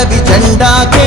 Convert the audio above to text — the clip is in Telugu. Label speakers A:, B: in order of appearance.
A: అండవి జెండాకే